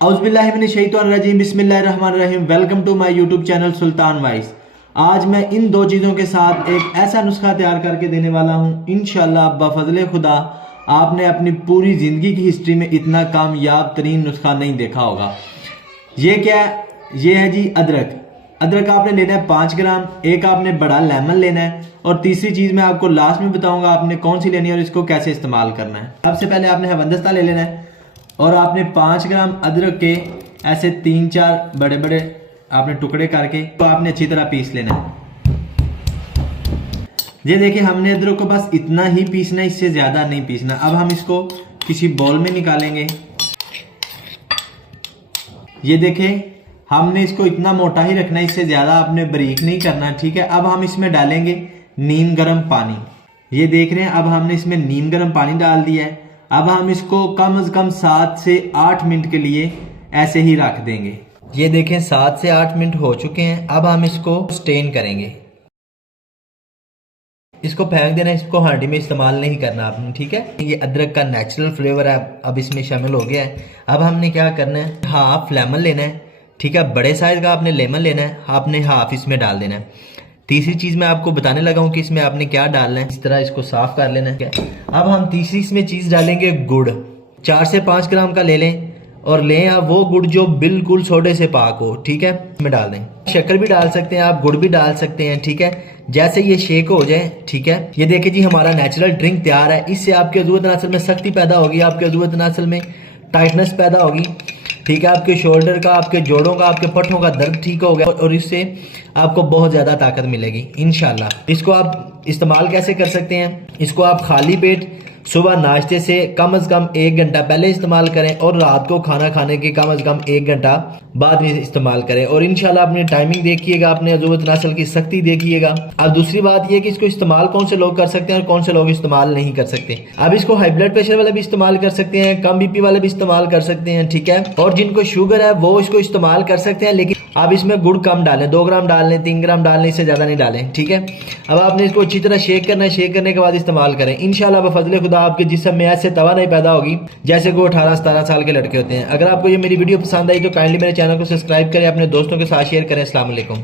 औज़ बिल्लाहि मिनश शैतानिर रजीम, बिस्मिल्लाहिर रहमानिर रहीम। Welcome to my YouTube channel Sultan voice. आज मैं इन दो चीज़ों के साथ एक ऐसा नुस्खा तैयार करके देने वाला हूँ, इंशाल्लाह बफज़ले खुदा आपने अपनी पूरी ज़िंदगी की हिस्ट्री में इतना कामयाब तरीन नुस्खा नहीं देखा होगा। ये क्या है? ये है जी अदरक। अदरक आपने लेना है 5 ग्राम। एक आपने बड़ा लेमन लेना है, और तीसरी चीज़ मैं आपको लास्ट में बताऊंगा आपने कौन सी लेनी है और इसको कैसे इस्तेमाल करना है। सबसे पहले आपने हैवंदस्ता ले लेना है, और आपने 5 ग्राम अदरक के ऐसे 3-4 बड़े बड़े आपने टुकड़े करके तो आपने अच्छी तरह पीस लेना है। ये देखिए, हमने अदरक को बस इतना ही पीसना, इससे ज़्यादा नहीं पीसना। अब हम इसको किसी बाउल में निकालेंगे। ये देखें, हमने इसको इतना मोटा ही रखना है, इससे ज़्यादा आपने बारीक नहीं करना, ठीक है। अब हम इसमें डालेंगे नीम गर्म पानी। ये देख रहे हैं, अब हमने इसमें नीम गर्म पानी डाल दिया है। अब हम इसको कम से कम 7 से 8 मिनट के लिए ऐसे ही रख देंगे। ये देखें, 7 से 8 मिनट हो चुके हैं। अब हम इसको स्टेन करेंगे। इसको फेंक देना, इसको हांडी में इस्तेमाल नहीं करना आपने, ठीक है। ये अदरक का नेचुरल फ्लेवर है, अब इसमें शामिल हो गया है। अब हमने क्या करना है, हाफ लेमन लेना है, ठीक है। बड़े साइज का आपने लेमन लेना है, आपने हाफ इसमें डाल देना है। तीसरी चीज मैं आपको बताने लगा हूं कि इसमें आपने क्या डालना है। इस तरह इसको साफ कर लेना है। अब हम तीसरी इसमें चीज डालेंगे गुड़। 4 से 5 ग्राम का ले लें, और लें आप वो गुड़ जो बिल्कुल सोडे से पाक हो, ठीक है। इसमें डाल दें। शक्कर भी डाल सकते हैं आप, गुड़ भी डाल सकते हैं, ठीक है। जैसे ये शेक हो जाए, ठीक है। ये देखिए जी, हमारा नेचुरल ड्रिंक तैयार है। इससे आपके अज़ूवत नस्ल में सख्ती पैदा होगी, आपके अज़ूवत नस्ल में टाइटनेस पैदा होगी, ठीक है। आपके शोल्डर का, आपके जोड़ों का, आपके पट्टों का दर्द ठीक हो गया, और इससे आपको बहुत ज्यादा ताकत मिलेगी इंशाल्लाह। इसको आप इस्तेमाल कैसे कर सकते हैं? इसको आप खाली पेट सुबह नाश्ते से कम 1 घंटा पहले इस्तेमाल करें, और रात को खाना खाने के कम 1 घंटा बाद में इस्तेमाल करें। और इंशाल्लाह अपनी टाइमिंग देखिएगा, अपने अज़ूवत नस्ल की सख्ती देखिएगा। अब दूसरी बात यह कि इसको इस्तेमाल कौन से लोग कर सकते हैं और कौन से लोग इस्तेमाल नहीं कर सकते। अब इसको हाई ब्लड प्रेशर वाले भी इस्तेमाल कर सकते हैं, कम बीपी वाले भी इस्तेमाल कर सकते हैं, ठीक है। और जिनको शुगर है वो इसको इस्तेमाल कर सकते हैं, लेकिन आप इसमें गुड़ कम डालें, 2 ग्राम डाल लें, 3 ग्राम डाल लें, इससे ज्यादा नहीं डालें, ठीक है। अब आपने इसको अच्छी तरह शेक करना है, शेक करने के बाद इस्तेमाल करें। इंशाल्लाह बफज़ले खुदा आपके जिस्म में ऐसे तवानाई पैदा होगी जैसे को 18-17 साल के लड़के होते हैं। अगर आपको ये मेरी वीडियो पसंद आई तो काइंडली मेरे चैनल को सब्सक्राइब करें, अपने दोस्तों के साथ शेयर करें। अस्सलाम वालेकुम।